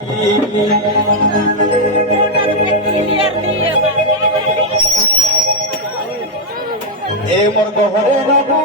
ए मोर गहरे नबू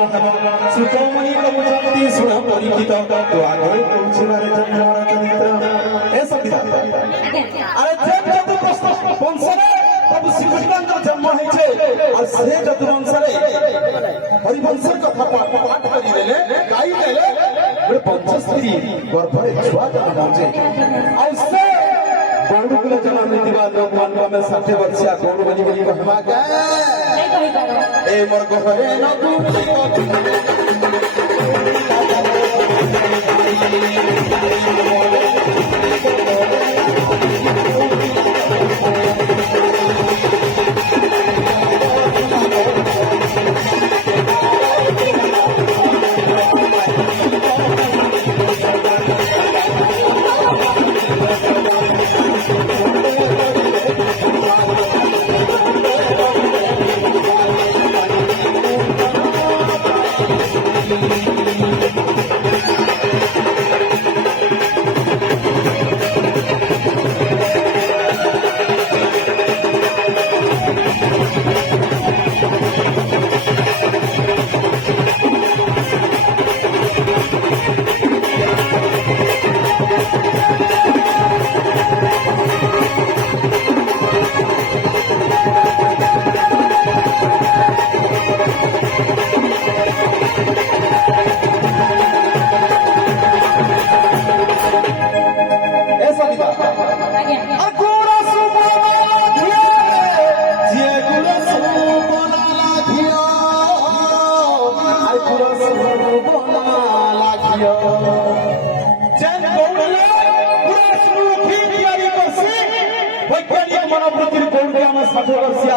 सुखमणि कौचंती सुन परिचित तो आगे कौचिवारे जन्मर चरित्र ए सखी अरे जे चतुर्वंश वंशरे प्रभु श्रीकृष्णଙ୍କ जन्म ହେଇছে আর ସେ चतुर्वंशरे हरिवंशर कथा पाठ करिदेले गाइदेले ଗୋଟେ ପଞ୍ଚସ୍ତ୍ରୀ ଗର୍ଭରେ ଛୁଆ ଜନ୍ମ ହଉଛି ଆଉ ସେ गौड़ जन्म नीतिवा लोकमान को में 60 वर्षिया गौड़ बनी बनी कहमा के ए मोर गहरे नबू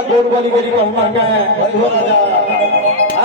गौड़ वाली गली कहना क्या है राजा